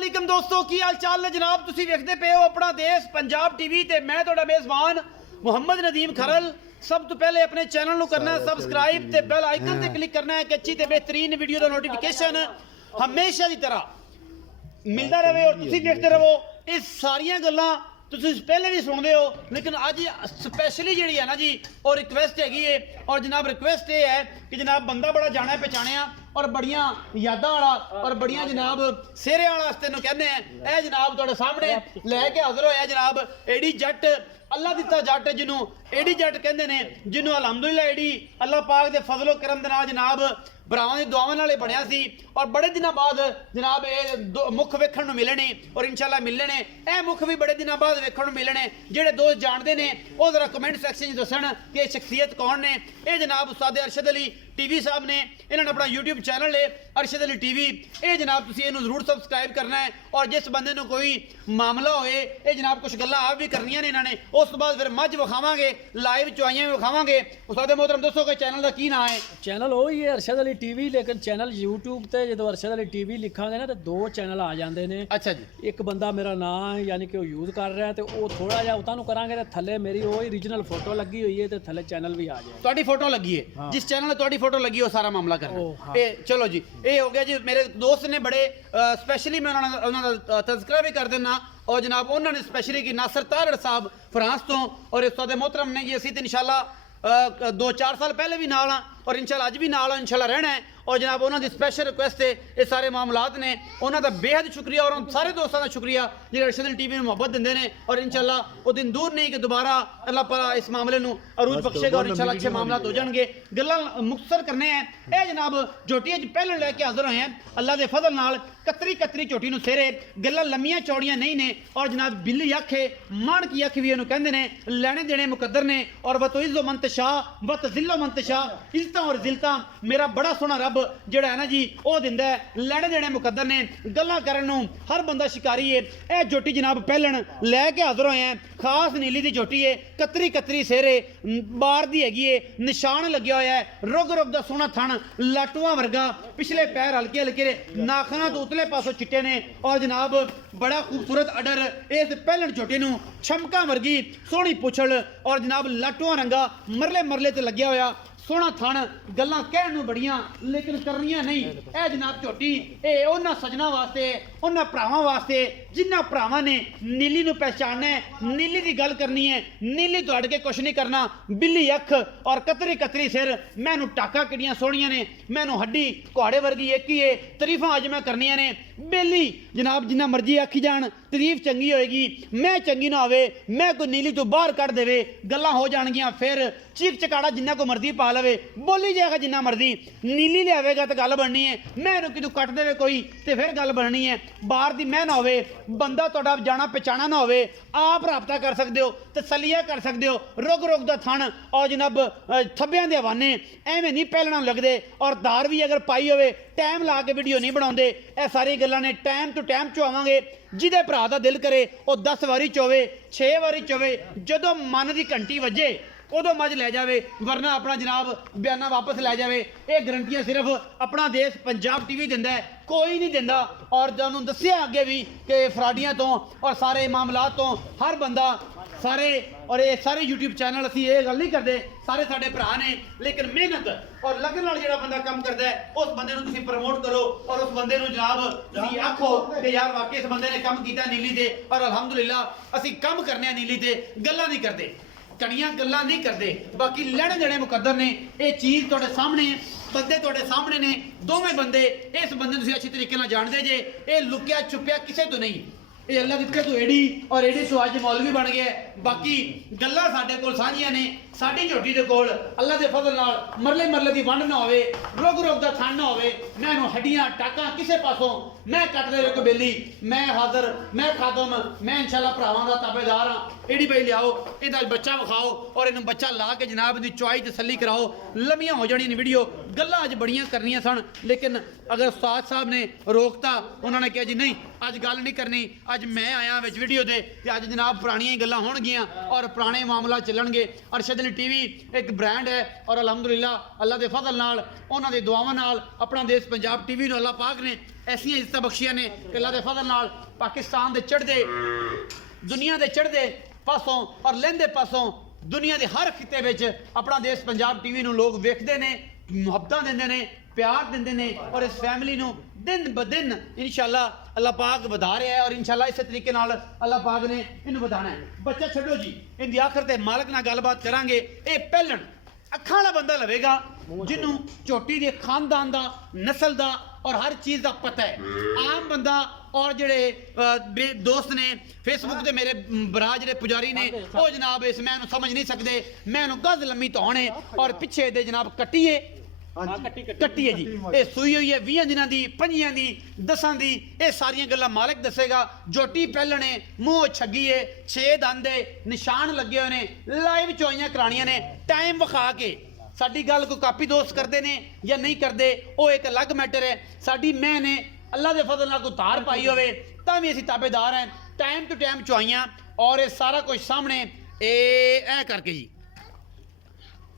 वालेकुम दोस्तों की हाल चाल ने जनाब तुसी वेखदे पे हो अपना देश पंजाब टीवी ते मैं तुहाडा मेज़बान मुहम्मद नदीम खरल। सब तो पहले अपने चैनल ਨੂੰ करना है सबसक्राइब ते बेल आइकन ते क्लिक करना है कि अच्छी ते बेहतरीन वीडियो का नोटिफिकेशन हमेशा की तरह मिलता रहे और तुसी देखते रहो। इस सारियां गल्लां तुसी पहले भी सुनते हो लेकिन अज स्पैशली जी है ना जी और रिक्वेस्ट हैगी है और जनाब रिक्वेस्ट ये है कि जनाब बंदा बड़ा जाना पहचानिया और बड़िया यादा वाला और बड़िया जनाब सेहरे वाला तेन कहने हैं यह जनाब तुहाडे सामने लैके हाजिर होया जनाब एडी जट अल्लाह दिता जट जिन्हों एडी जट कहते हैं जिन्हों अलहमदुलिल्लाह एडी अल्लाह पाक दे फजलो करम दे नाल जनाब भरावां दी दुआवां नाल बनया सी और बड़े दिनों बाद जनाब ये मुख वेखण नूं मिलने और इंशाअल्लाह मिलने ए मुख भी बड़े दिनों बाद वेखण नूं मिलने। जेडे दोस्त जानते हैं वो जरा कमेंट सैक्शन दसन कि शख्सियत कौन ने। ये जनाब उस्ताद अरशद अली टीवी साहब ने इन्होंने अपना यूट्यूब चैनल है अरशद अली टीवी। ये जनाब तुसीं इहनूं जरूर सबसक्राइब करना है और जिस बंदे नूं कोई मामला होए ये जनाब कुछ गल्लां आप भी करनियां ने इन्होंने उस बाद फिर मझ विखावांगे लाइव चुआइयां भी विखावांगे। उस्ताद मोहतरम दसो कि चैनल का की नाम है? चैनल वही है अरशद अली टीवी लेकिन चैनल यूट्यूब ते जो अरशद अली टीवी लिखांगे ना तो दो चैनल आ जाते हैं। अच्छा जी। एक बंदा मेरा नाम है यानी कि वो यूज़ कर रहा है तो वो थोड़ा जिहा उतां नूं करांगे तो थल्ले मेरी वो ओरिजिनल फोटो लगी हुई है तो थल्ले चैनल भी आ जाए। ਤੁਹਾਡੀ फोटो लगी है हाँ। जिस चैनल ਤੁਹਾਡੀ फोटो लगी है वो सारा मामला करना हाँ। ये चलो जी ये हो गया जी। मेरे दोस्त ने बड़े स्पेशली मैं उन्होंने तज़किरा भी कर देना और जनाब उन्होंने स्पेशली की नासिर तारड़ साहब फ्रांस तो और उस्ताद मोहतरम ने जी असी तो इंशाल्लाह 2-4 साल पहले भी नाल हाँ और इंशाल्लाह अज भी नाल इंशाल्लाह रहना है और जनाब उन्होंने स्पेशल रिक्वेस्ट है ये सारे मामलात ने उन्होंने बेहद शुक्रिया और उन सारे दोस्तों का शुक्रिया जो अरशद अली टीवी में मुहब्बत देंगे ने और इंशाल्लाह वो दिन दूर नहीं कि दोबारा अल्लाह पाक इस मामले में अरूज बख्शेगा और इंशाल्लाह अच्छे मामलात हो जाएंगे। गल्लां मुख्तसर करने हैं ये जनाब झोटी अज पहले लैके हाजिर होए हैं अल्लाह के फजल नाल कतरी कतरी झोटी नूं सेरे गल्लां लम्मियां चौड़ियां नहीं ने और जनाब बिल्ली अख है मान की अख भी इहनूं कहंदे ने लैणे देने मुकद्दर ने और वतुइज़्ज़ु मन तशाअ व तुज़िल्लु मन तशाअ इज़्ज़तां और ज़िल्लतां मेरा बड़ा सोहना रब जिहड़ा है ना जी वो दिंदा है लैणे देने मुकद्दर ने गल्लां करन नूं हर बंदा शिकारी है। यह झोटी जनाब पहलन लैके हाजिर होए हैं खास नीली दी झोटी है कतरी कतरी सेहरे बार दी हैगी है निशान लग्या होया है रुग रुग दा सोहना थण लाटुआं वर्गा पिछले पैर हल्के हल्के नाखना तो उतले पासों चिट्टे ने और जनाब बड़ा खूबसूरत अडर इस पहलन झोटी नूं छमका वर्गी सोहनी पुछल और जनाब लाटुआं रंगा मरले मरले ते लग्या होया सोहना थण गल्लां कहण नूं बड़ियां लेकिन करनियां नहीं। ए जनाब झोटी ए उन्हां सजना वास्ते उन्हां भरावां वास्ते जिन्हां भरावां ने नीली नूं पहचानना है नीली दी गल करनी है नीली तो अड़ के कुछ नहीं करना। बिल्ली अख और कतरी कतरी सिर मैनू टाका किड़ियां सोहणियां ने मैनू हड्डी कुहाड़े वर्गी एक ही है तरीफां अज मैं करनियां ने। बेली जनाब जिन्ना मर्जी आखी जान तरीफ चंगी होएगी मैं चंगी ना होवे मैं कोई नीली तो बाहर कढ़ देवे गल्लां हो जाणगियां फिर चीक चकाड़ा जिन्ना को मर्जी पा लवे बोली जाएगा जिन्ना मर्जी नीली लियावेगा तो गल बननी है मैं कितों कट देवे कोई तो फिर गल बननी है। बाहर दी मैं ना होवे बंदा तुहाडा जाना पहचाना ना होवे आप राबता कर सकते हो तसलिया कर सकते हो रुग रुग दा थण और जनाब थब्बियां दे हवाने एवें नहीं पहलना लगदे और धार भी अगर पाई होवे टाइम ला के वीडियो नहीं बनाउंदे। ए सारी गल्लां ने टाइम टू टाइम चुआवांगे जिहदे भरा दा दिल करे वो 10 वारी चोवे 6 वारी चोवे जदों मन की घंटी वजे उदों मज लै जावे वरना अपना जनाब बयाना वापस लै जावे। ये गारंटियां सिर्फ अपना देश पंजाब टीवी दिंदा है कोई नहीं दिंदा और तुहानूं दस्सिया अगे भी कि फ्राडियां तो और सारे मामलात तो हर बंदा सारे और ये सारे यूट्यूब चैनल असीं ये गल नहीं करते सारे साडे भरा ने लेकिन मेहनत और लगन नाल जिहड़ा बंदा काम करदा है उस बंदे नूं तुसीं प्रमोट करो और उस बंदे नूं जनाब तुसीं आखो कि यार वाकई इस बंदे ने काम कीता नीली ते और अलहमदुलिल्लाह असीं काम करने आ नीली ते गल्लां नहीं करते कड़ियां गल्लां नहीं करते बाकी लैणे देणे मुकद्दर ने। ये चीज़ तुहाडे सामने बंदे तुहाडे सामने ने दोवें बंदे इस बंदे तुसीं अच्छी तरीके नाल जानदे जे ये लुकिया छुपिया किसे तो नहीं ये अल्लाह दित्ते तो एडी और एडी तो अज मौलवी बन गया। बाकी गल्लां साडे कोल साझियां ने साडी झोटी दे कोल अल्लाह दे फजल नाल मरले मरले दी वंड ना होवे रुग रुग दा थण ना होवे मैनू हड्डियां टाका किसे पासों मैं कट दे एक बेली मैं हाज़र मैं खादम मैं इंशाल्लाह भरावां दा ताबेदार हाँ। एडी भाई लियाओ इहदा बच्चा विखाओ और इन्हूं बच्चा ला के जनाब दी चुआई तसल्ली कराओ लम्मियां हो जाणियां वीडियो गल्लां अज बड़ियां करनियां सन लेकिन अगर उस्ताद साहब ने रोकता उन्होंने कहा जी नहीं अज गल नहीं करनी अज मैं आया विच वीडियो दे ते अज जनाब पुरानियां गल्लां होणगियां और पुराने मामला चलणगे। अरशद ਮਦਨੀ ਟੀਵੀ ਇੱਕ ਬ੍ਰਾਂਡ ਹੈ ਔਰ ਅਲਹਮਦੁਲਿਲਾ ਅੱਲਾ ਦੇ ਫਜ਼ਲ ਨਾਲ ਉਹਨਾਂ ਦੀ ਦੁਆਵਾਂ ਨਾਲ ਆਪਣਾ ਦੇਸ਼ ਪੰਜਾਬ ਟੀਵੀ ਨੂੰ ਅੱਲਾ ਪਾਕ ਨੇ ਐਸੀਆਂ ਇੱਜ਼ਤਾਂ ਬਖਸ਼ੀਆਂ ਨੇ ਕਿ ਅੱਲਾ ਦੇ ਫਜ਼ਲ ਨਾਲ ਪਾਕਿਸਤਾਨ ਦੇ ਚੜ੍ਹਦੇ ਦੁਨੀਆ ਦੇ ਚੜ੍ਹਦੇ ਪਾਸੋਂ ਔਰ ਲਹਿੰਦੇ ਪਾਸੋਂ ਦੁਨੀਆ ਦੇ ਹਰ ਖਿੱਤੇ ਵਿੱਚ ਆਪਣਾ ਦੇਸ਼ ਪੰਜਾਬ ਟੀਵੀ ਨੂੰ ਲੋਕ ਵੇਖਦੇ ਨੇ ਮੁਹੱਬਤਾਂ ਦਿੰਦੇ ਨੇ ਪਿਆਰ ਦਿੰਦੇ ਨੇ ਔਰ ਇਸ ਫੈਮਿਲੀ ਨੂੰ ਦਿਨ ਬ ਦਿਨ ਇਨਸ਼ਾਅੱਲਾ ਅੱਲਾਹ ਪਾਕ ਵਧਾ ਰਿਹਾ ਹੈ ਔਰ ਇਨਸ਼ਾਅੱਲਾ ਇਸੇ ਤਰੀਕੇ ਨਾਲ ਅੱਲਾਹ ਪਾਕ ਨੇ ਇਹਨੂੰ ਵਧਾਣਾ ਹੈ। ਬੱਚਾ ਛੱਡੋ ਜੀ, ਇਹਦੀ ਆਖਰ ਤੇ ਮਾਲਕ ਨਾਲ ਗੱਲਬਾਤ ਕਰਾਂਗੇ। ਇਹ ਪਹਿਲਣ ਅੱਖਾਂ ਵਾਲਾ ਬੰਦਾ ਲਵੇਗਾ ਜਿਹਨੂੰ ਝੋਟੀ ਦੇ ਖਾਨਦਾਨ ਦਾ ਨਸਲ ਦਾ ਔਰ ਹਰ ਚੀਜ਼ ਦਾ ਪਤਾ ਹੈ। ਆਮ ਬੰਦਾ ਔਰ ਜਿਹੜੇ ਦੋਸਤ ਨੇ ਫੇਸਬੁੱਕ ਤੇ ਮੇਰੇ ਭਰਾ ਜਿਹੜੇ ਪੁਜਾਰੀ ਨੇ ਉਹ ਜਨਾਬ ਇਸ ਮੈਂ ਇਹਨੂੰ ਸਮਝ ਨਹੀਂ ਸਕਦੇ, ਮੈਂ ਇਹਨੂੰ ਗੱਜ ਲੰਮੀ ਧੌਣੇ ਔਰ ਪਿੱਛੇ ਦੇ ਜਨਾਬ ਕੱਟੀਏ ਕੱਟੀਏ ਜੀ। ਇਹ ਸੂਈ ਹੋਈ ਹੈ 20 ਦਿਨਾਂ ਦੀ 5 ਦੀ 10 ਦੀ, ਇਹ ਸਾਰੀਆਂ ਗੱਲਾਂ ਮਾਲਕ ਦੱਸੇਗਾ। ਜੋਟੀ ਪਹਿਲਣੇ ਮੂੰਹ ਛੱਗੀਏ 6 ਦੰਦੇ ਨਿਸ਼ਾਨ ਲੱਗੇ ਹੋਏ ਨੇ, ਲਾਈਵ ਚੋਈਆਂ ਕਰਾਣੀਆਂ ਨੇ ਟਾਈਮ ਵਿਖਾ ਕੇ। ਸਾਡੀ ਗੱਲ ਕੋਈ ਕਾਪੀ ਦੋਸਤ ਕਰਦੇ ਨੇ ਜਾਂ ਨਹੀਂ ਕਰਦੇ ਉਹ ਇੱਕ ਅਲੱਗ ਮੈਟਰ ਹੈ। ਸਾਡੀ ਮੈਂ ਨੇ ਅੱਲਾ ਦੇ ਫਜ਼ਲ ਨਾਲ ਕੋਈ ਤਾਰ ਪਾਈ ਹੋਵੇ ਤਾਂ ਵੀ ਅਸੀਂ ਤਾਬੇਦਾਰ ਹਾਂ। ਟਾਈਮ ਟੂ ਟਾਈਮ ਚੁਆਈਆਂ ਔਰ ਇਹ ਸਾਰਾ ਕੁਝ ਸਾਹਮਣੇ ਇਹ ਐ ਕਰਕੇ ਜੀ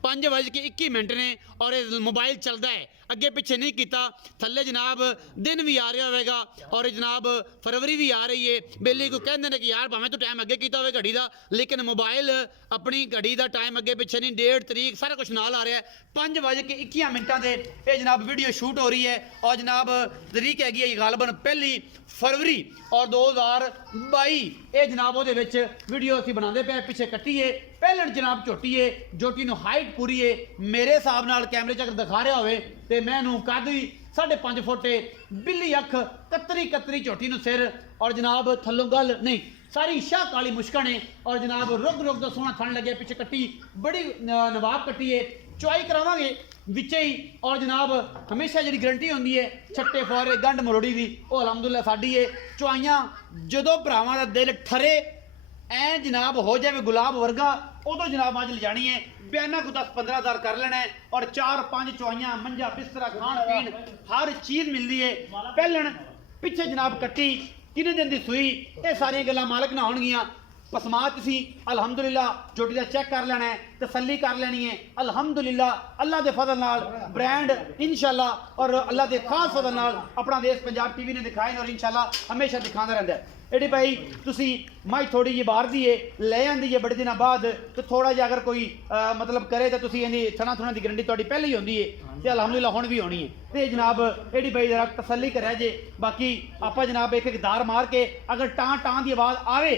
5:21 ਨੇ ਔਰ ਇਹ मोबाइल चलता है, अगे पिछे नहीं किया। थले जनाब दिन भी आ रहा होगा और जनाब फरवरी भी आ रही है। बेली को कहते हैं कि यार भावें तो टाइम अगे किया हो घड़ी का, लेकिन मोबाइल अपनी घड़ी का टाइम अगे पिछे नहीं, डेट तरीक सारा कुछ नाल आ रहा है। 5:21 से ये जनाब वीडियो शूट हो रही है और जनाब तरीक हैगी है गालबन 1 फरवरी और 2022। ये जनाब वो वीडियो असी बनाते पे पिछे कट्टीए पहलन जनाब झोटीए झोटी नूं हाइट पूरी है मेरे हिसाब नाल कैमरे च अगर दिखा रहा होवे ते मैं कद भी 5.5 फुट बिल्ली अख कतरी झोटी नूं सिर और जनाब थल्लों गल नहीं सारी शाह काली मुश्कन है और जनाब रुग का सोहना थन लगे पिछे कट्टी बड़ी नवाब कट्टी है। चुआई करावांगे विच ही और जनाब हमेशा जी गारंटी होंदी है छट्टे फौरे गंढ मरोड़ी की वो अलहमदुल्ला साडी है। चुआइयां जदों भरावां दा दिल ठरे ऐ जनाब हो जाए गुलाब वर्गा उदों जनाब अज लिजानी है। बयाना को 10-15 हज़ार कर लेना है और 4-5 चुआइयां मंजा बिस्तरा खाण पीण हर चीज़ मिलती है। पहलन पिछे जनाब कट्टी किन्ने दिन की सुई ये सारिया गल्लां मालक ना होणगियां। पसमात सी अलहमदुलिल्लाह झोटी का चेक कर लेना है, तसल्ली कर लेनी है अलहमदुलिल्लाह अल्लाह के फजल नाल ब्रांड इंशाअल्लाह और अल्लाह के खास फजल नाल अपना देश पंजाब टीवी ने दिखाए और इंशाअल्लाह हमेशा दिखाता रहता है। एडी भाई तुसी माई थोड़ी जी बाहर दी है ले आंदी है बड़े दिनों बाद तो थोड़ा जिहा अगर कोई मतलब करे तो तुसी इहदी थना थुना की गारंटी तुहाडी पहले ही होंदी है ते अलहमदुलिल्लाह हुण भी होनी है। ते जनाब एडी भाई जरा तसल्ली करै जे बाकी आपां जनाब एक दार मार के अगर टां टां की आवाज़ आवे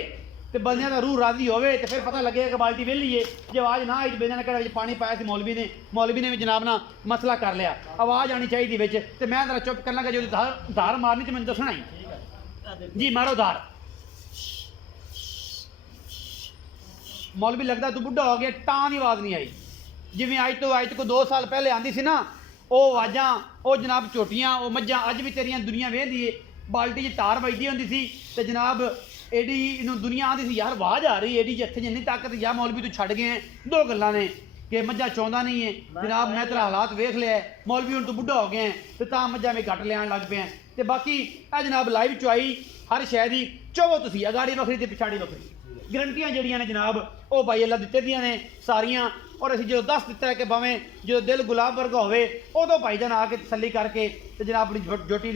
तो बंदियां दा रूह राजी होवे तो फिर पता लगेगा कि बाल्टी वेली है। जो आवाज़ ना आई बेंदे ने कड़ा पानी पाया सी मौलवी ने भी जनाब ना मसला कर लिया। आवाज़ आनी चाहिए विच ते मैं जरा चुप कर लगा जो धार मारनी तो मैंने दसना ही जी मारो धार। मौलवी लगता तू बुढ़ा हो गया टां की आवाज़ नहीं आई जिवें अज तो 2 साल पहले आती सी ना वो आवाज़ां वो जनाब झोटियां वो मझां अज भी तेरियां दुनिया वेहदी है बाल्टी च तार वजदी होंदी सी ते जनाब एडी इनू दुनिया आती सी यार आवाज़ आ रही एडी जिथे जिन्नी ताकत या मौलवी तू छड़ गए हैं। 2 गल्लां ने कि मझा चाहता नहीं है जनाब मैं तेरा हालात वेख लिया मौलवी हुण तू बुढ़ा हो गया तो तां मझा में घट लियान लग पे तो बाकी आ जनाब लाइव चुआई हर शै दी चोवो तुसी अगाड़ी बखरी ते पिछाड़ी बखरी गारंटियां जड़ियां ने जनाब वो भाई अल्लाह दित्ते दियां ने सारियां और असीं जो दस दिता है कि भावें जो दिल गुलाब वर्गा होवे उदों भाईजान आके तसल्ली करके तो जनाब अपनी झोटी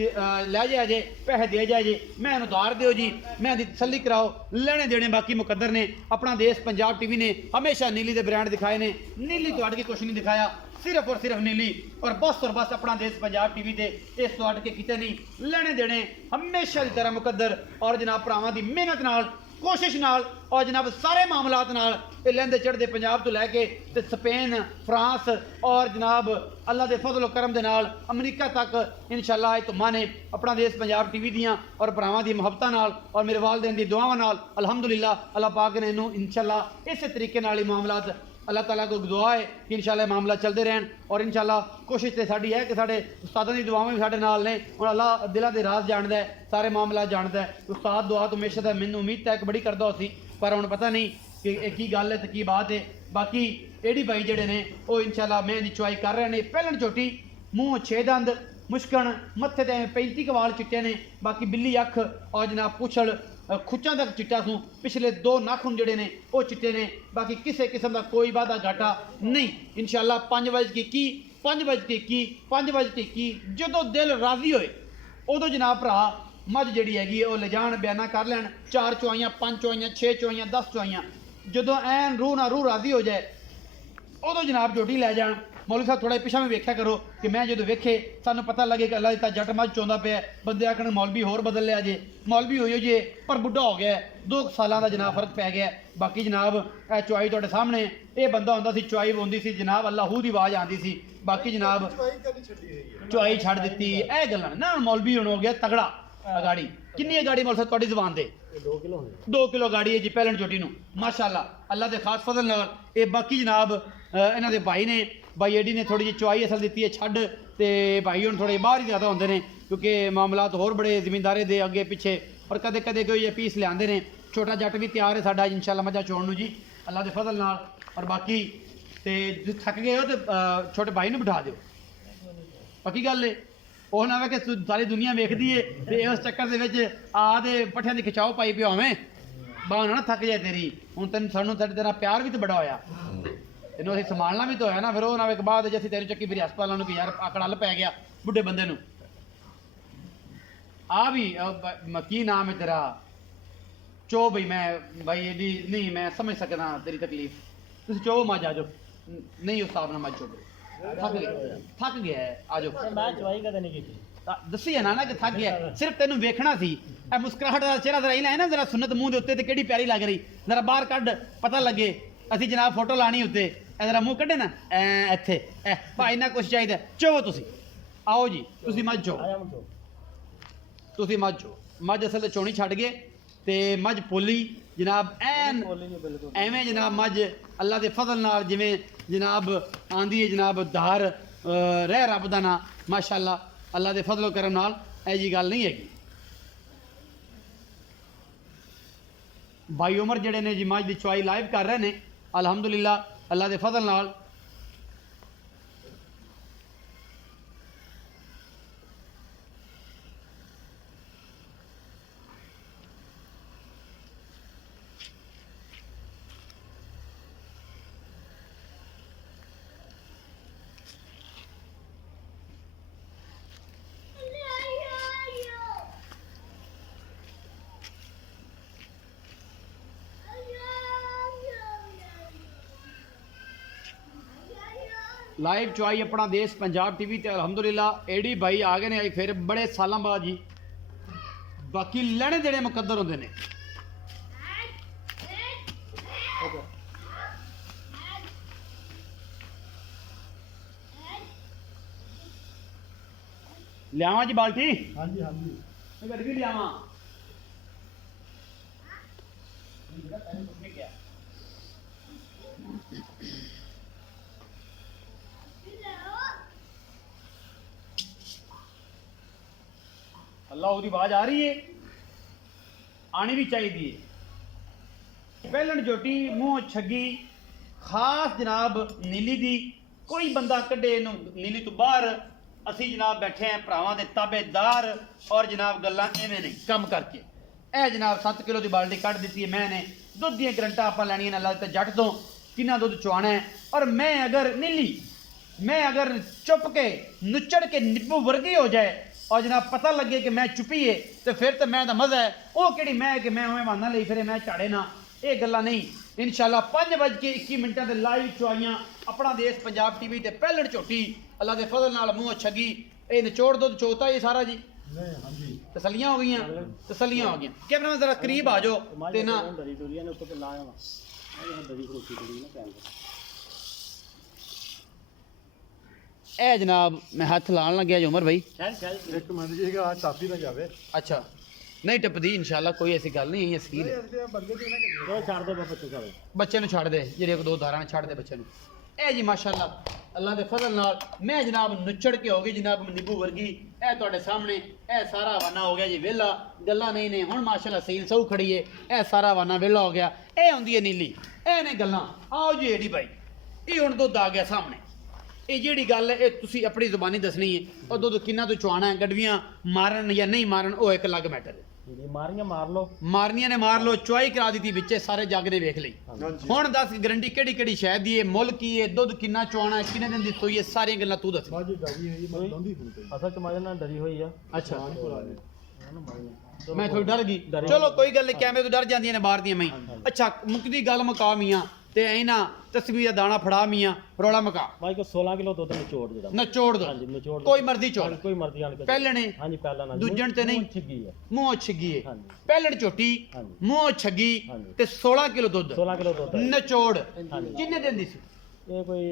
लै जाए जे पैसे दे जाए जे मैं उधार दिओ जी मैं तसल्ली कराओ लेने देने बाकी मुकद्दर ने। अपना देश पंजाब टीवी ने हमेशा नीली के ब्रांड दिखाए ने नीली तो अट के कुछ नहीं दिखाया सिर्फ और सिर्फ नीली और बस अपना देश पंजाब टीवी ते इस तो अट के किते नहीं लेने देने हमेशा की तरह मुकद्दर और जनाब भरावां दी मेहनत नाल कोशिश नाल और जनाब सारे मामलात नाल लहंदे चढ़ते पंजाब तो लैके ते स्पेन फ्रांस और जनाब अल्लाह के फजल करम दे नाल अमरीका तक इंशाअल्लाह ये तुमां ने अपना देश पंजाब टीवी दियां और भरावां दी मुहब्बतां नाल और मेरे वालदैन दी दुआवां नाल अल्हम्दुलिल्लाह अल्लाह पाक ने इनू इंशाअल्लाह इस तरीके नाल ही मामलात अल्लाह ताला को दुआ है कि इंशाअल्लाह मामला चलते रहन और इंशाअल्लाह कोशिश तो साड़ी है कि साढ़े उस्तादां दी दुआवां भी साढ़े नाल ने और अल्लाह दिलों के राज जानता है सारे मामला जानता है। उस्ताद दुआ तो हमेशा तो मैनूं उम्मीद तक बड़ी करदा हो सी पर हुण पता नहीं कि की गल है तो की बात है। बाकी एडी भाई जेडे ने वो इंशाअल्लाह मैं दी चुआई कर रहे हैं। पहलन झोटी मूँह 6 दंद मुश्कन मत्थे ते 35 वाल चिट्टे ने बाकी बिल्ली अख और जनाब पुछड़ ਖੁੱਚਾਂ ਤੱਕ ਚਿੱਟਾ ਸੂ ਪਿਛਲੇ 2 ਨਾਖੂਨ ਜਿਹੜੇ ਨੇ ਉਹ ਚਿੱਟੇ ਨੇ ਬਾਕੀ ਕਿਸੇ ਕਿਸਮ ਦਾ ਕੋਈ ਵਾਧਾ ਘਾਟਾ ਨਹੀਂ ਇਨਸ਼ਾਅੱਲਾ 5 ਵਜੇ ਕੀ 5 ਵਜੇ ਕੀ 5 ਵਜੇ ਕੀ ਜਦੋਂ ਦਿਲ ਰਾਜ਼ੀ ਹੋਏ ਉਦੋਂ ਜਨਾਬ ਭਰਾ ਮੱਝ ਜਿਹੜੀ ਹੈਗੀ ਉਹ ਲਿਜਾਣ ਬਿਆਨਾ ਕਰ ਲੈਣ 4 ਚੁਆਈਆਂ 5 ਚੁਆਈਆਂ 6 ਚੁਆਈਆਂ 10 ਚੁਆਈਆਂ ਜਦੋਂ ਐਨ ਰੂਹ ਨਾ ਰੂਹ ਰਾਜ਼ੀ ਹੋ ਜਾਏ ਉਦੋਂ ਜਨਾਬ ਝੋਟੀ ਲੈ ਜਾਣ ਮੌਲਵੀ ਸਾਹਿਬ ਥੋੜਾ ਪਿੱਛਾ ਮੈਂ ਵੇਖਿਆ ਕਰੋ ਕਿ ਮੈਂ ਜਦੋਂ ਵੇਖੇ ਸਾਨੂੰ ਪਤਾ ਲੱਗੇ ਕਿ ਅੱਲਾ ਦਿੱਤਾ ਜੱਟ ਮੱਝ ਚੋਂਦਾ ਪਿਆ ਬੰਦੇ ਆਖਣ ਮੌਲਵੀ ਹੋਰ ਬਦਲ ਲਿਆ ਜੇ ਮੌਲਵੀ ਹੋਇਓ ਜੇ ਪਰ ਬੁੱਢਾ ਹੋ ਗਿਆ 2 ਸਾਲਾਂ ਦਾ ਜਨਾਬ ਫਰਕ ਪੈ ਗਿਆ ਬਾਕੀ ਜਨਾਬ ਇਹ ਚੁਆਈ ਤੁਹਾਡੇ ਸਾਹਮਣੇ ਇਹ ਬੰਦਾ ਹੁੰਦਾ ਸੀ ਚੁਆਈ ਹੁੰਦੀ ਸੀ ਜਨਾਬ ਅੱਲਾਹੂ ਦੀ ਆਵਾਜ਼ ਆਉਂਦੀ ਸੀ ਬਾਕੀ ਜਨਾਬ ਚੁਆਈ ਛੱਡ ਦਿੱਤੀ ਇਹ ਗੱਲਾਂ ਨਾ ਮੌਲਵੀ ਹੁਣ ਹੋ ਗਿਆ ਤਗੜਾ ਗਾੜੀ ਕਿੰਨੀ ਹੈ ਗਾੜੀ ਮੌਲਵੀ ਸਾਹਿਬ ਤੁਹਾਡੀ ਜ਼ੁਬਾਨ ਦੇ 2 ਕਿਲੋ ਗਾੜੀ ਹੈ ਜੀ ਪਹਿਲਣ ਚੋਟੀ ਨੂੰ ਮਾਸ਼ਾਅੱਲਾ ਅੱਲਾ ਦੇ ਖਾਸ ਫਜ਼ਲ ਨਾਲ ਇਹ ਬਾਕੀ ਜਨਾਬ ਇਹਨਾਂ ਦੇ ਭਾਈ ਨੇ ਭਾਈ ਏਡੀ ਨੇ ਥੋੜੀ ਜਿਹੀ ਚੁਆਈ ਅਸਲ ਦਿੱਤੀ ਹੈ ਛੱਡ ਤੇ ਭਾਈ ਹੁਣ ਥੋੜੇ ਬਾਹਰ ਹੀ ਜ਼ਿਆਦਾ ਹੁੰਦੇ ਨੇ ਕਿਉਂਕਿ ਮਾਮਲਾਤ ਹੋਰ ਬੜੇ ਜ਼ਿਮੀਂਦਾਰੇ ਦੇ ਅੱਗੇ ਪਿੱਛੇ ਪਰ ਕਦੇ ਕਦੇ ਕੋਈ ਇਹ ਪੀਸ ਲਿਆਂਦੇ ਨੇ ਛੋਟਾ ਜੱਟ ਵੀ ਤਿਆਰ ਹੈ ਸਾਡਾ ਇਨਸ਼ਾਅੱਲਾ ਮੱਝਾਂ ਚੋਣ ਨੂੰ ਜੀ ਅੱਲਾ ਦੇ ਫਜ਼ਲ ਨਾਲ ਔਰ ਬਾਕੀ ਤੇ ਜੇ ਥੱਕ ਗਏ ਹੋ ਤੇ ਛੋਟੇ ਭਾਈ ਨੂੰ ਬਿਠਾ ਦਿਓ ਪੱਕੀ ਗੱਲ ਹੈ ਉਹ ਨਾ ਵੇ ਕਿ ਸਾਰੀ ਦੁਨੀਆ ਵੇਖਦੀ ਏ ਤੇ ਉਸ ਚੱਕਰ ਦੇ ਵਿੱਚ ਆ ਦੇ ਪੱਠਿਆਂ ਦੀ ਖਿਚਾਓ ਪਾਈ ਪਿਆ ਹੋਵੇਂ ਬਾਹ ਨਾ ਥੱਕ ਜਾਏ ਤੇਰੀ ਹੁਣ ਤੈਨੂੰ ਸਾਨੂੰ ਤੇਰਾ ਪਿਆਰ ਵੀ ਤੇ ਬੜਾ ਹੋਇਆ ਇਹਨੂੰ ਅਸੀਂ ਸੰਭਾਲਣਾ ਵੀ ਤਾਂ ਹੋਇਆ ਨਾ ਫਿਰ ਉਹ ਨਾ ਵੇ ਬਾਅਦ ਜੇ ਅਸੀਂ ਤੇਰੀ ਚੱਕੀ ਫਿਰ ਹਸਪਤਾਲਾਂ ਨੂੰ ਕਿ ਯਾਰ ਆਕੜਲ ਪੈ ਗਿਆ ਬੁੱਢੇ ਬੰਦੇ ਨੂੰ ਆ ਵੀ ਕੀ ਨਾਮ ਹੈ ਤੇਰਾ ਚੋ ਬਈ ਮੈਂ ਭਾਈ ਇਹਦੀ ਨਹੀਂ ਮੈਂ ਸਮਝ ਸਕਦਾ ਤੇਰੀ ਤਕਲੀਫ ਤੁਸੀਂ ਚੋ ਮੱਝ ਆ ਜਾਓ ਨਹੀਂ ਉਸ ਹਿਸਾਬ ਨਾਲ ਮੱਝ ਚੋ ਥੱਕ ਗਿਆ ਆ ਜਾਓ ਮੈਂ ਚਵਾਈ ਕਦੇ ਨਹੀਂ ਕੀਤੀ ਦੱਸੀ ਹੈ ਨਾ ਕਿ ਥੱਕ ਗਿਆ ਸਿਰਫ ਤੈਨੂੰ ਵੇਖਣਾ ਸੀ ਇਹ ਮੁਸਕਰਾਹਟ ਦਾ ਚਿਹਰਾ ਜ਼ਰਾ ਹੀ ਨਾ ਜਰਾ ਸੁਨਤ ਮੂੰਹ ਦੇ ਉੱਤੇ ਤੇ ਕਿਹੜੀ ਪਿਆਰੀ ਲੱਗ ਰਹੀ ਜਰਾ ਬਾਹਰ ਕੱਢ ਪਤਾ ਲੱਗੇ ਅਸੀਂ ਜਨਾਬ ਫੋਟੋ ਲਾਣੀ ਉੱਤੇ ਇਹ ਜਰਾ ਮੂੰਹ ਕੱਢੇ ਨਾ ਇੱਥੇ ਭਾਈ ਨਾ ਕੁਛ ਚਾਹੀਦਾ ਚੋਵੋ ਤੁਸੀਂ ਆਓ ਜੀ ਤੁਸੀਂ ਮੱਝ ਚੋ ਤੁਸੀਂ ਮੱਝ ਚੋ ਮੱਝ ਅਸਲ ਤੇ ਚੋਣੀ ਛੱਡ ਗਏ ਤੇ ਮੱਝ ਪੋਲੀ ਜਨਾਬ ਐਨ ਐਵੇਂ ਜਨਾਬ ਮੱਝ ਅੱਲਾ ਦੇ ਫਜ਼ਲ ਨਾਲ ਜਿਵੇਂ ਜਨਾਬ ਆਂਦੀ ਹੈ ਜਨਾਬ ਧਾਰ ਰਹਿ ਰੱਬ ਦਾ ਨਾਂ ਮਾਸ਼ਾਅੱਲਾ ਅੱਲਾ ਦੇ ਫਜ਼ਲ ਕਰਮ ਨਾਲ ਇਹ ਜੀ ਗੱਲ ਨਹੀਂ ਹੈਗੀ ਭਾਈ ਉਮਰ ਜਿਹੜੇ ਨੇ ਜੀ ਮੱਝ ਦੀ ਚੁਆਈ ਲਾਈਵ ਕਰ ਰਹੇ ਨੇ ਅਲਹਮਦੁਲਿਲਾ ਅੱਲਾ ਦੇ ਫਜ਼ਲ ਨਾਲ लाइव चुआई अपना देश पंजाब टीवी ते अलहमदुलिल्ला एडी भाई आ गए ने फिर बड़े सालों बाद जी बाकी लैने देने मुकद्दर होंगे ने लियावा जी बाल्टी हाँ जी गड्डी लियावा अल्लाह की आवाज आ रही है आनी भी चाहिए पहलन जोटी मुँह छगी खास जनाब नीली दी कोई बंदा कढ़े नीली तो बाहर असी जनाब बैठे हैं भरावां दे ताबेदार और जनाब गल्लां एवें नहीं कम करके ए जनाब 7 किलो की बाल्टी कढ़ दी है मैंने दुध दी करंटा आप लैनियां ने अल्लाह ते जट तो किन्ना दुध चुआना है और मैं अगर नीली मैं अगर चुप के नुचड़ के निब्बू वर्गी हो जाए और जनाब पता लगे कि मैं चुपी है तो फिर तो मैं मज़ा है वो कि मैं कि मैं उवें बहाना लई फिरे मैं झाड़े ना ये गल्लां नहीं इंशाअल्लाह 5:21 के लाइव चुआइयां अपना देश पंजाब टीवी ते पहलड़ झोटी अल्लाह के फजल नाल मूँह छगी ये निचोड़ दुध चोता ये सारा जी तसलियां हो गई तसलियां हो गई कैमरा में जरा करीब आ जाओ ते ना ए जनाब मैं हाथ लान लग गया उमर भाई एक मान लीजिएगा आज टापी ना जावे अच्छा नहीं टपदी इंशाल्लाह कोई ऐसी गल नहीं है सील बच्चे नु छड़ दे जेरे एक दो धारा छड़ दे बच्चे नु ए जी माशाल्लाह अल्लाह दे फजल नाल मैं जनाब नुचड़ के हो गई जनाब नींबू वर्गी ए ਤੁਹਾਡੇ सामने ए सारा वाना हो गया जी वेला गल्ला नहीं ने हुन माशाल्लाह सील सौ खड़ी है ए सारा वाना वेला हो गया ए हुंदी है नीली ए ने गल्ला आओ जी एडी भाई ये हुन दुध आ गया सामने ਇਹ ਜਿਹੜੀ ਗੱਲ ਹੈ ਇਹ ਤੁਸੀਂ ਆਪਣੀ ਜ਼ੁਬਾਨੀ ਦੱਸਣੀ ਹੈ ਉਹ ਦੁੱਧ ਕਿੰਨਾ ਤੋਂ ਚੁਆਣਾ ਹੈ ਗੜਵੀਆਂ ਮਾਰਨ ਜਾਂ ਨਹੀਂ ਮਾਰਨ ਉਹ ਇੱਕ ਅਲੱਗ ਮੈਟਰ ਹੈ ਜੀ ਮਾਰੀਆਂ ਮਾਰ ਲਓ ਮਾਰਨੀਆਂ ਨੇ ਮਾਰ ਲੋ, ਚੁਆਈ ਕਰਾ ਦਿੱਤੀ ਵਿੱਚੇ ਸਾਰੇ ਜੱਗ ਦੇ ਵੇਖ ਲਈ। ਹਾਂਜੀ ਹੁਣ ਦੱਸ ਗਰੰਟੀ ਕਿਹੜੀ ਕਿਹੜੀ ਸ਼ਾਇਦ ਦੀ ਹੈ, ਮੁੱਲ ਕੀ ਹੈ, ਦੁੱਧ ਕਿੰਨਾ ਚੁਆਣਾ, ਕਿੰਨੇ ਦਿਨ ਦੀ ਸੂਈ ਹੈ, ਸਾਰੀਆਂ ਗੱਲਾਂ ਤੂੰ ਦੱਸ। ਬਾਜੀ ਡਰੀ ਹੋਈ ਮੈਂ ਲੰਦੀ ਹੁਣ ਤੇ ਅਸਲ ਚ ਮਾਜੇ ਨਾਲ ਡਰੀ ਹੋਈ ਆ ਅੱਛਾ ਉਹਨੂੰ ਮਾਰੀ ਮੈਂ ਥੋੜੀ ਡਰ ਗਈ। ਚਲੋ ਕੋਈ ਗੱਲ ਨਹੀਂ, ਕੈਮਰੇ ਤੋਂ ਡਰ ਜਾਂਦੀਆਂ ਨੇ ਬਾਹਰ ਦੀਆਂ ਮੈਂ। ਅੱਛਾ ਮੁੱਕਦੀ ਗੱਲ ਮੁਕਾ ਮੀਆਂ ਤੇ ਐ ਨਾ ਤਸਵੀਰ ਦਾ ਦਾਣਾ ਫੜਾ ਮੀਆਂ, ਰੌਲਾ ਮੁਕਾ, ਬਾਈ ਕੋ 16 ਕਿਲੋ ਦੁੱਧ ਨਿਚੋੜ ਜਿਹੜਾ ਨਚੋੜ ਦੋ, ਹਾਂਜੀ ਨਿਚੋੜ ਕੋਈ ਮਰਜ਼ੀ ਚੋੜ, ਕੋਈ ਮਰਜ਼ੀ ਆਣ ਕੇ ਪਹਿਲਣੇ ਹਾਂਜੀ ਪਹਿਲਾਂ ਨਾਲ ਦੂਜਣ ਤੇ ਨਹੀਂ, ਛਿੱਗੀ ਆ ਮੂੰਹ ਛਿੱਗੀ ਹੈ, ਹਾਂਜੀ ਪਹਿਲਣ ਝੋਟੀ, ਹਾਂਜੀ ਮੂੰਹ ਛੱਗੀ ਹਾਂਜੀ। ਤੇ 16 ਕਿਲੋ ਦੁੱਧ 16 ਕਿਲੋ ਦੁੱਧ ਆ। ਨਚੋੜ ਹਾਂਜੀ। ਕਿੰਨੇ ਦਿਨ ਦੀ ਸੀ? ਇਹ ਕੋਈ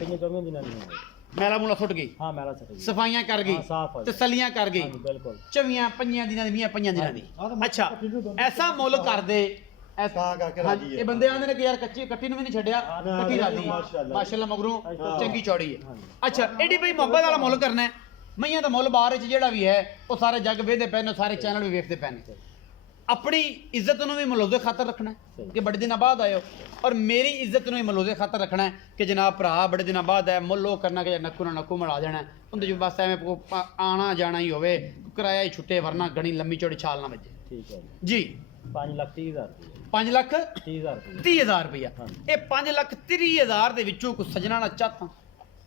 5-4 ਦਿਨਾਂ ਦੀ ਹੋਣੀ ਮੈਲਾ ਮੂਲਾ ਸੁੱਟ ਗਈ, ਹਾਂ ਮੈਲਾ ਸਕੇ ਸਫਾਈਆਂ ਕਰ ਗਈ, ਹਾਂ ਸਾਫ ਆ ਜੀ। ਤਸੱਲੀਆਂ ਕਰ ਗਈ, ਹਾਂਜੀ ਬਿਲਕੁਲ 24 ਦਿਨਾਂ ਦੀ 20 ਦਿਨਾਂ ਦੀ। ਅੱਛਾ ਐਸਾ ਮੁੱਲ ਕਰਦੇ ਤਾਂ ਕਰਕੇ ਹਾਂ, ਰਾਜੀ ਇਹ ਹੈ। ਬੰਦੇ ਆਂਦੇ ਨੇ ਕਿ ਯਾਰ ਕੱਟੀ ਨੂੰ ਵੀ ਨਹੀਂ ਛੱਡਿਆ, ਕੱਟੀ ਰਾਜੀ ਹੈ। ਮਾਸ਼ਾਅੱਲਾ। ਮਾਸ਼ਾਅੱਲਾ ਮਗਰੋਂ ਚੰਗੀ ਚੌੜੀ ਹੈ। ਹਾਂਜੀ। ਅੱਛਾ ਐਡੀ ਬਈ ਮੁਹੱਬਤ ਵਾਲਾ ਮੁੱਲ ਕਰਨਾ ਹੈ। ਮਈਆਂ ਦਾ ਮੁੱਲ ਬਾਹਰ ਚ ਜਿਹੜਾ ਵੀ ਹੈ ਉਹ ਸਾਰੇ ਜੱਗ ਵੇਖਦੇ ਪਏ ਨੇ, ਸਾਰੇ ਚੈਨਲ ਵੀ ਵੇਖਦੇ ਪਏ ਨੇ। ਆਪਣੀ ਇੱਜ਼ਤ ਨੂੰ ਵੀ ਮਲੂਜ਼ੇ ਖਾਤਰ ਰੱਖਣਾ ਹੈ ਕਿ ਬੜੇ ਦਿਨਾਂ ਬਾਅਦ ਆਇਓ, ਔਰ ਮੇਰੀ ਇੱਜ਼ਤ ਨੂੰ ਵੀ ਮਲੂਜ਼ੇ ਖਾਤਰ ਰੱਖਣਾ ਹੈ ਕਿ ਜਨਾਬ ਭਰਾ ਬੜੇ ਦਿਨਾਂ ਬਾਅਦ ਹੈ, ਮੁੱਲ ਉਹ ਕਰਨਾ ਕਿ ਨੱਕੂ ਨਾ ਨੱਕੂ ਮਿਲਾ ਦੇਣਾ ਹੈ। ਉਹਦੇ ਚ ਬਸ ਐਵੇਂ ਆਣਾ ਜਾਣਾ ਹੀ ਹੋਵੇ, ਕਿਰਾਇਆ ਹੀ ਛੁੱਟੇ, ਵਰਨਾ ਗਣੀ ਲੰਮੀ ਚੌੜੀ ਛਾਲ ਨਾ ਵੱਜੇ। ਠੀਕ ਹੈ ਜੀ ਜੀ 5,30,000 ਰੁਪਏ 5 ਲੱਖ 30,000 ਰੁਪਏ 30,000 ਰੁਪਇਆ। ਹਾਂਜੀ। ਇਹ 5,30,000 ਦੇ ਵਿੱਚੋਂ ਕੁਝ ਸਜਣਾ ਨਾ ਚਾਹਤਾ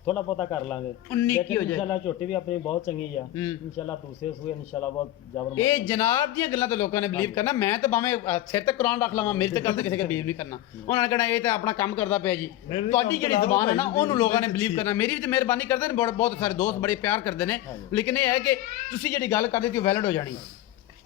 ਥੋੜਾ ਬਹੁਤਾ ਕਰ ਲਾਂਗੇ 19 ਕੀ ਹੋ ਜਾਏ। ਇਨਸ਼ਾਅੱਲਾ ਝੋਟੀ ਵੀ ਆਪਣੀ ਬਹੁਤ ਚੰਗੀ ਆ ਹੂੰ। ਇਨਸ਼ਾਅੱਲਾ ਦੂਸਰੇ ਸੂਏ ਇਨਸ਼ਾਅੱਲਾ ਬਹੁਤ ਜ਼ਬਰ ਇਹ ਜਨਾਬ ਦੀਆਂ ਗੱਲਾਂ ਤੇ ਲੋਕਾਂ ਨੇ ਬਲੀਵ ਕਰਨਾ। ਮੈਂ ਤਾਂ ਭਾਵੇਂ ਸਿਰ ਤੇ ਕੁਰਾਨ ਰੱਖ ਲਵਾਂ, ਮੇਰੇ ਤੇ ਗੱਲ ਤੇ ਕਿਸੇ ਨੇ ਬਲੀਵ ਨਹੀਂ ਕਰਨਾ। ਉਹਨਾਂ ਨੇ ਕਹਿਣਾ ਇਹ ਤਾਂ ਆਪਣਾ ਕੰਮ ਕਰਦਾ ਪਿਆ ਜੀ। ਨਹੀਂ, ਤੁਹਾਡੀ ਜਿਹੜੀ ਕੰਮ ਜ਼ੁਬਾਨ ਹੈ ਨਾ ਕਰਾਓ ਉਹਨੂੰ ਲੋਕਾਂ ਨੇ ਭਾਈ, ਬਲੀਵ ਕਰਨਾ। ਮੇਰੀ ਵੀ ਤੇ ਮਿਹਰਬਾਨੀ ਕਰਦੇ ਨੇ, ਬਹੁਤ ਸਾਰੇ ਦੋਸਤ ਬੜੇ ਪਿਆਰ ਕਰਦੇ ਨੇ, ਲੇਕਿਨ ਇਹ ਹੈ ਕਿ ਤੁਸੀਂ ਜਿਹੜੀ ਗੱਲ ਕਰਦੇ ਕਿ ਵੈਲਿਡ ਹੋ ਜਾਣੀ,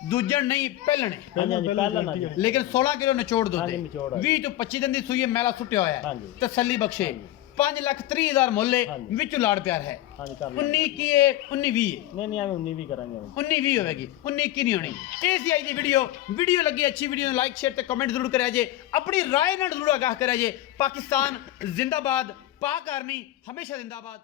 ਦੂਜਣ ਨਹੀਂ ਪਹਿਲਣੇ। ਹਾਂਜੀ ਹਾਂਜੀ ਪਹਿਲਾਂ ਨਾ ਜੀ। ਲੇਕਿਨ 16 ਕਿਲੋ ਨਿਚੋੜ ਦੋ ਹਾਂਜੀ, ਨਿਚੋੜ ਆ। 20 ਤੋਂ 25 ਦਿਨ ਦੀ ਸੂਈ ਹੈ, ਮੈਲਾ ਸੁੱਟਿਆ ਹੋਇਆ ਹੈ, ਹਾਂਜੀ। ਤਸੱਲੀ ਬਖਸ਼ੇ। 5,30,000 ਮੁੱਲ ਹੈ, ਹਾਂਜੀ। ਵਿੱਚੋਂ ਲਾੜ ਪਿਆਰ ਹੈ। ਹਾਂਜੀ ਕਰ 19 ਕੀ ਹੈ, 19 20 ਹੈ, ਨਹੀਂ ਨਹੀਂ ਐਵੇਂ 19 ਵੀ ਕਰਾਂਗੇ 19 20 ਹੋਵੇਗੀ, 19 ਕੀ ਨਹੀਂ ਹੋਣੀ। ਇਹ ਸੀ ਅੱਜ ਦੀ ਵੀਡੀਓ ਲੱਗੀ ਅੱਛੀ, ਵੀਡੀਓ ਨੂੰ ਲਾਈਕ ਸ਼ੇਅਰ ਤੇ ਕਮੈਂਟ ਜ਼ਰੂਰ ਕਰਿਆ ਜੇ, ਆਪਣੀ ਰਾਏ ਨਾਲ ਜ਼ਰੂਰ ਆਗਾਹ ਕਰਿਆ ਜੇ। ਪਾਕਿਸਤਾਨ ਜ਼ਿੰਦਾਬਾਦ, ਪਾਕ ਆਰਮੀ ਹਮੇਸ਼ਾ ਜ਼ਿੰਦਾਬਾਦ।